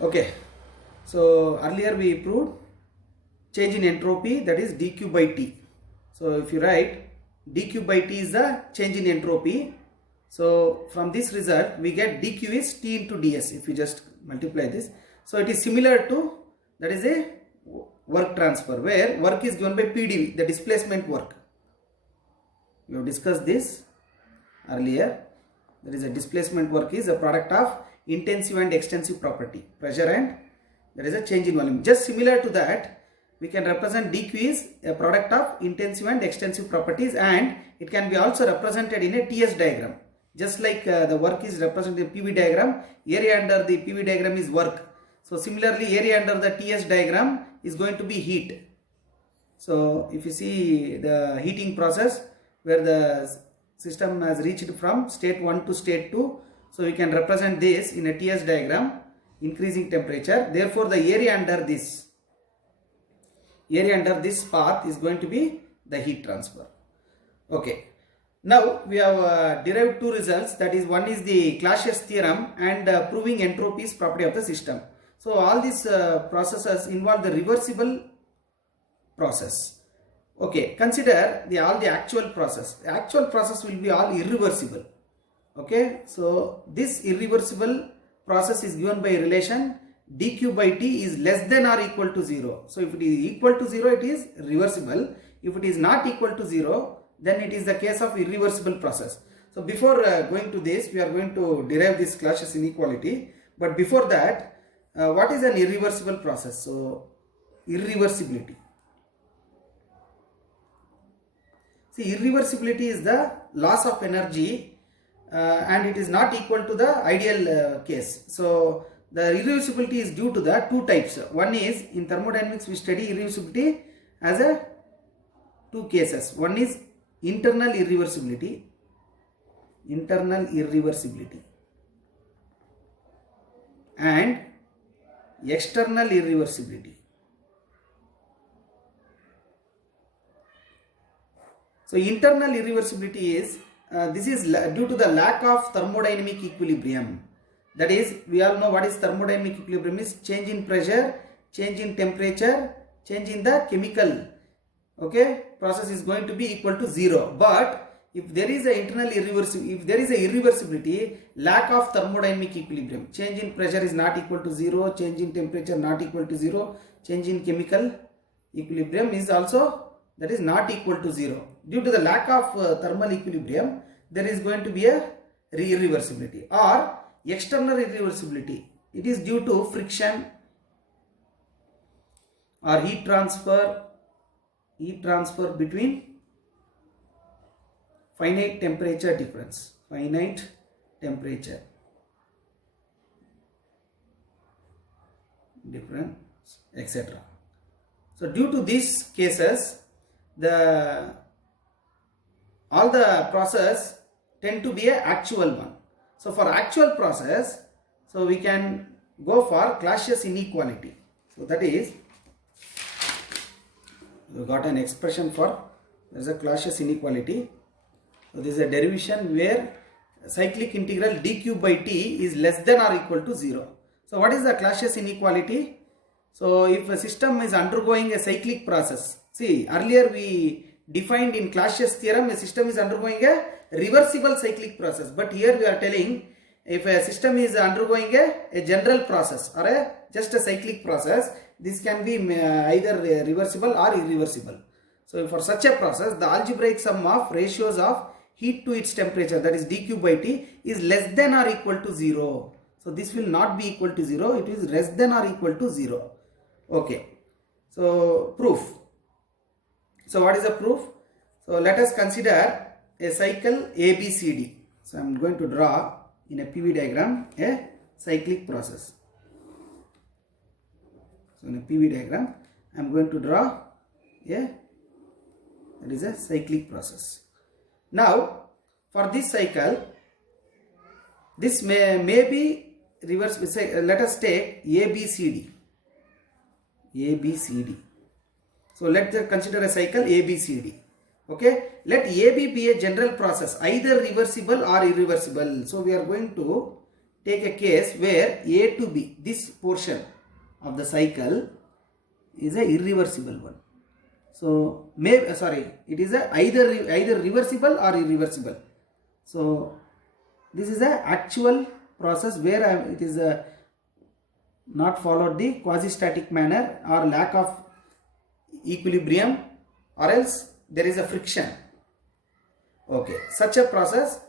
Okay, so earlier we proved change in entropy, that is dq by t. So if you write dq by t is the change in entropy, so from this result we get dq is t into ds. If you just multiply this, so it is similar to, that is a work transfer, where work is given by pdv, the displacement work. We have discussed this earlier. There is a displacement work is a product of intensive and extensive property, pressure, and there is a change in volume. Just similar to that, we can represent dq is a product of intensive and extensive properties, and it can be also represented in a TS diagram. Just like the work is represented in PV diagram, area under the PV diagram is work. So similarly, area under the TS diagram is going to be heat. So if you see the heating process where the system has reached from state 1 to state 2, so we can represent this in a TS diagram, increasing temperature. Therefore the area under this path is going to be the heat transfer. Okay, now we have derived two results, that is, one is the Clausius theorem and proving entropy is property of the system. So all these processes involve the reversible process. Okay, consider all the actual process. The actual process will be all irreversible. Okay, so this irreversible process is given by a relation dq by t is less than or equal to 0. So if it is equal to 0, it is reversible. If it is not equal to 0, then it is the case of irreversible process. So before going to this, we are going to derive this Clausius inequality. But before that, what is an irreversible process? So irreversibility. See, irreversibility is the loss of energy and it is not equal to the ideal case. So the irreversibility is due to the two types. One is, in thermodynamics we study irreversibility as a two cases. One is internal irreversibility and external irreversibility. So internal irreversibility is this is due to the lack of thermodynamic equilibrium. That is, we all know what is thermodynamic equilibrium is change in pressure, change in temperature, change in the chemical, okay, process is going to be equal to 0. But if there is a internal irreversibility, lack of thermodynamic equilibrium, change in pressure is not equal to 0, change in temperature not equal to 0, change in chemical equilibrium is also, that is, not equal to 0. Due to the lack of thermal equilibrium, there is going to be a irreversibility. Or external irreversibility, it is due to friction or heat transfer between finite temperature difference, etc. So due to these cases, all the process tend to be an actual one. So for actual process, so we can go for Clausius inequality. So that is, we got an expression for, there is a Clausius inequality. So this is a derivation where cyclic integral dq by t is less than or equal to 0. So what is the Clausius inequality? So if a system is undergoing a cyclic process, see, earlier we defined in Clausius theorem a system is undergoing a reversible cyclic process, but here we are telling if a system is undergoing a general process or just a cyclic process, this can be either reversible or irreversible. So for such a process, the algebraic sum of ratios of heat to its temperature, that is dq by t, is less than or equal to 0. So this will not be equal to 0, it is less than or equal to 0. Okay, so proof. So what is the proof? So let us consider a cycle ABCD. So I am going to draw in a PV diagram a cyclic process. So in a PV diagram I am going to draw that is a cyclic process. Now for this cycle, this may be reverse. Let us take ABCD. So let us consider a cycle ABCD. Okay, let AB be a general process, either reversible or irreversible. So we are going to take a case where A to B, this portion of the cycle is a irreversible one. So it is a either reversible or irreversible. So this is a actual process where it is not followed the quasi-static manner or lack of equilibrium, or else there is a friction. Okay, such a process.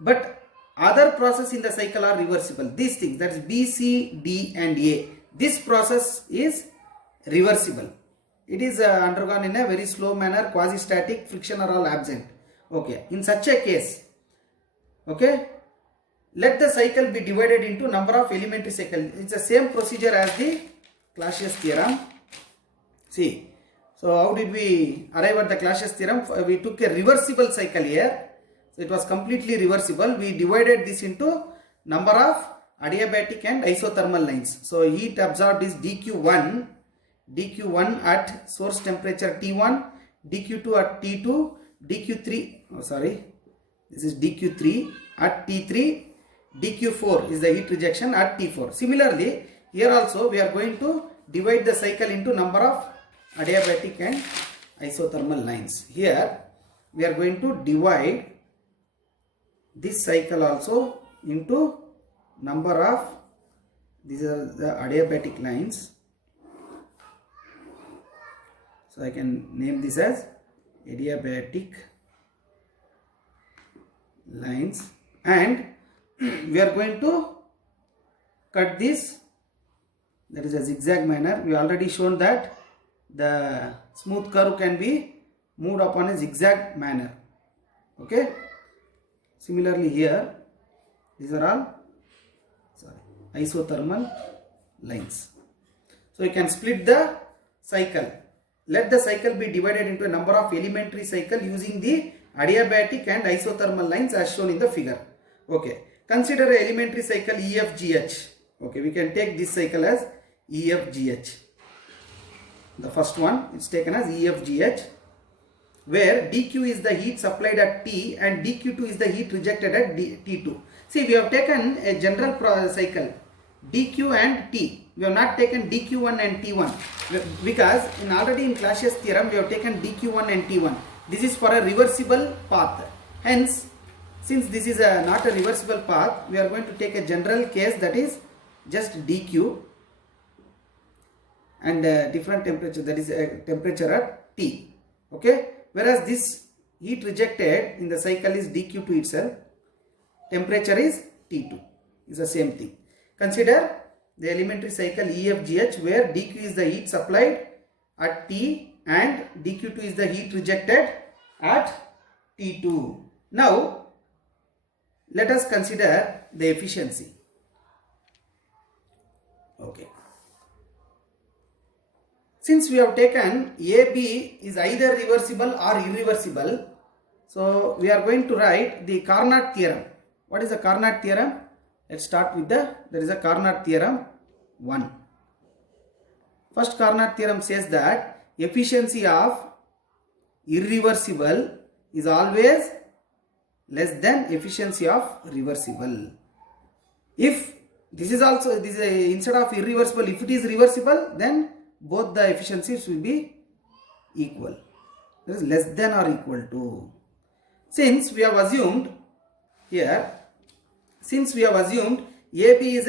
But other process in the cycle are reversible. These things, that is B, C, D and A. This process is reversible. It is undergone in a very slow manner, quasi-static, friction are all absent. Okay, in such a case, okay, let the cycle be divided into number of elementary cycles. It's the same procedure as the Clausius theorem. See, so how did we arrive at the Clausius theorem? We took a reversible cycle here. So it was completely reversible. We divided this into number of adiabatic and isothermal lines. So heat absorbed is dQ1 at source temperature T1, dQ2 at T2, dQ3, this is dQ3 at T3, dQ4 is the heat rejection at T4. Similarly, here also we are going to divide the cycle into number of adiabatic and isothermal lines. Here we are going to divide this cycle also into number of, these are the adiabatic lines. So I can name this as adiabatic lines, and we are going to cut this, that is a zigzag manner. We already shown that the smooth curve can be moved upon a zigzag manner. Okay. Similarly here, these are all isothermal lines. So you can split the cycle. Let the cycle be divided into a number of elementary cycle using the adiabatic and isothermal lines as shown in the figure. Okay. Consider an elementary cycle EFGH. Okay, we can take this cycle as EFGH. The first one is taken as EFGH, where dQ is the heat supplied at T and dQ2 is the heat rejected at T2. See, we have taken a general cycle dQ and T. We have not taken dQ1 and T1 because already in Clausius theorem we have taken dQ1 and T1. This is for a reversible path. Hence, since this is not a reversible path, we are going to take a general case, that is just dQ and different temperature, that is a temperature at T. Okay. Whereas this heat rejected in the cycle is dQ2 itself, temperature is T2, is the same thing. Consider the elementary cycle EFGH, where dQ is the heat supplied at T and dQ2 is the heat rejected at T2. Now let us consider the efficiency. Okay. Since we have taken AB is either reversible or irreversible, so we are going to write the Carnot theorem. What is the Carnot theorem? Let's start with there is a Carnot theorem 1. First Carnot theorem says that efficiency of irreversible is always less than efficiency of reversible. If this is instead of irreversible, if it is reversible, then both the efficiencies will be equal. That is less than or equal to. Since we have assumed here, AB is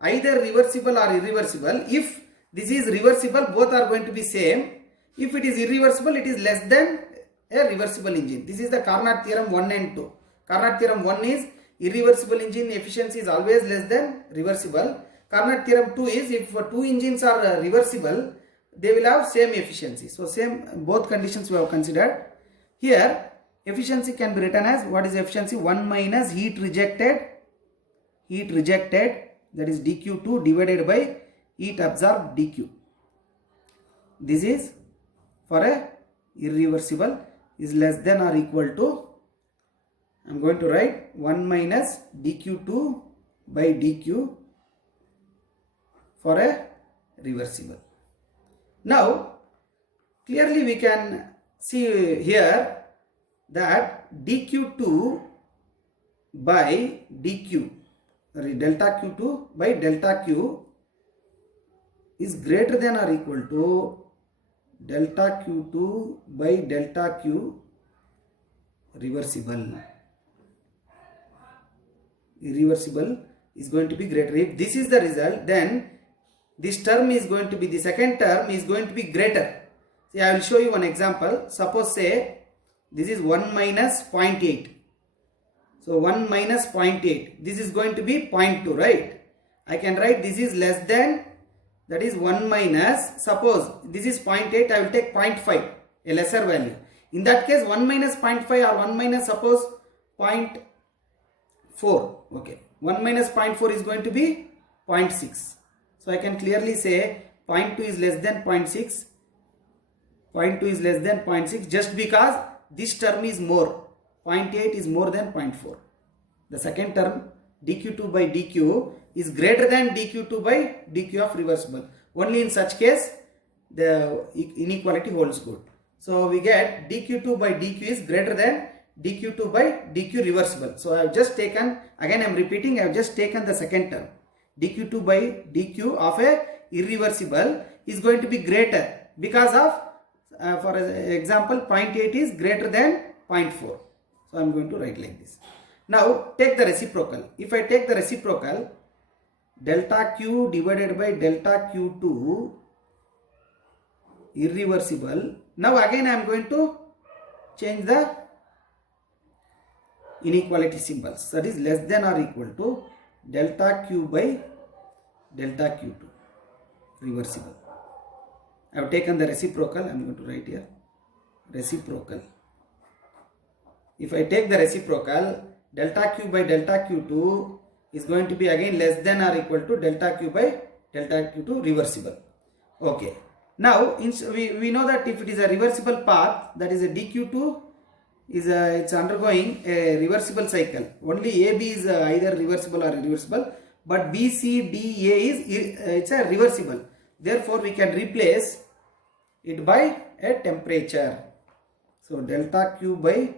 either reversible or irreversible. If this is reversible, both are going to be same. If it is irreversible, it is less than a reversible engine. This is the Carnot theorem 1 and 2. Carnot theorem 1 is irreversible engine efficiency is always less than reversible. Carnot theorem 2 is if two engines are reversible, they will have same efficiency. So both conditions we have considered. Here efficiency can be written as, what is efficiency? 1 minus heat rejected, that is dQ2 divided by heat absorbed dQ. This is for a irreversible is less than or equal to, I am going to write 1 minus dQ2 by dQ for a reversible. Now clearly we can see here that dQ2 by dQ delta q2 by delta q is greater than or equal to delta q2 by delta q reversible. Irreversible is going to be greater. If this is the result, then this term is going to be, the second term is going to be greater. See, I will show you one example. Suppose say this is 1 minus 0.8. So 1 minus 0.8. This is going to be 0.2, right? I can write this is less than, that is 1 minus, suppose this is 0.8, I will take 0.5, a lesser value. In that case 1 minus 0.5 or 1 minus suppose 0.4. Okay. 1 minus 0.4 is going to be 0.6. So I can clearly say 0.2 is less than 0.6. 0.2 is less than 0.6 just because this term is more. 0.8 is more than 0.4. The second term dq2 by dq is greater than dq2 by dq of reversible. Only in such case the inequality holds good. So we get dq2 by dq is greater than dq2 by dq reversible. So I have just taken, again I am repeating, I have just taken the second term. dq2 by dq of a irreversible is going to be greater because of, for example, 0.8 is greater than 0.4. So I am going to write like this. Now take the reciprocal. If I take the reciprocal, delta q divided by delta q2 irreversible. Now again I am going to change the inequality symbols, that is less than or equal to delta q by delta q2 reversible. I have taken the reciprocal, I am going to write here reciprocal. If I take the reciprocal, delta q by delta q2 is going to be again less than or equal to delta q by delta q2 reversible. Okay. Now we know that if it is a reversible path, that is a dq2 is it's undergoing a reversible cycle. Only AB is either reversible or irreversible, but B, C, D, A is it's a reversible. Therefore, we can replace it by a temperature. So delta Q by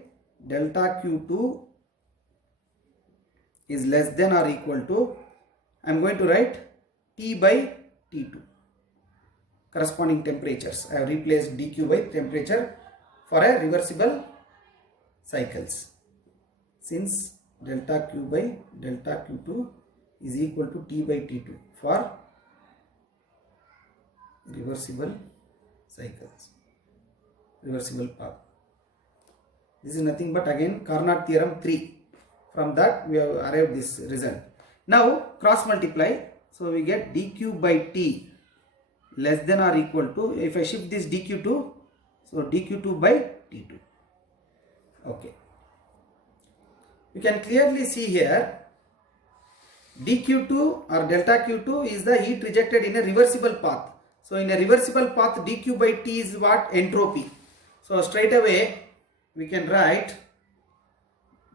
delta Q2 is less than or equal to, I am going to write T by T2. Corresponding temperatures. I have replaced dq by temperature for a reversible cycles. Since delta q by delta q2 is equal to T by T2 for reversible cycles, reversible path. This is nothing but again Carnot theorem 3. From that we have arrived this result. Now cross multiply. So we get dq by T less than or equal to, if I shift this dq2, so dq2 by T2. Okay. You can clearly see here dq2 or delta q2 is the heat rejected in a reversible path. So in a reversible path dq by T is what? Entropy. So straight away we can write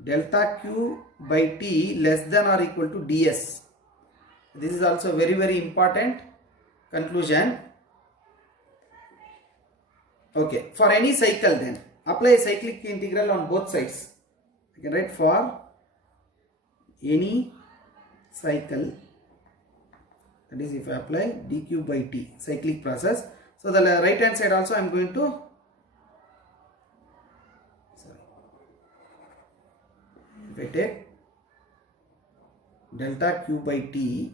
delta q by T less than or equal to ds. This is also very important conclusion. Okay, for any cycle then apply a cyclic integral on both sides. I can write for any cycle, that is if I apply dq by T, cyclic process. So the right hand side also I am going to, if I take delta q by T,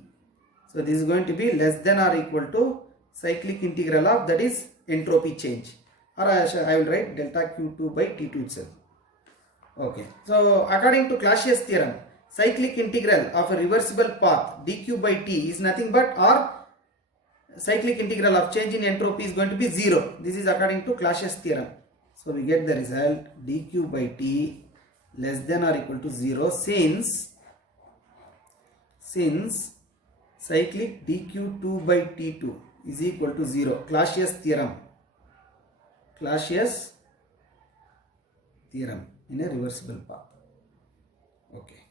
so this is going to be less than or equal to cyclic integral of, that is entropy change, or I will write delta q2 by T2 itself. Okay, so according to Clausius theorem, cyclic integral of a reversible path dq by T is nothing but, or cyclic integral of change in entropy is going to be 0. This is according to Clausius theorem. So we get the result dq by T less than or equal to 0 since cyclic dq2 by T2 is equal to 0. Clausius theorem in a reversible path. Okay.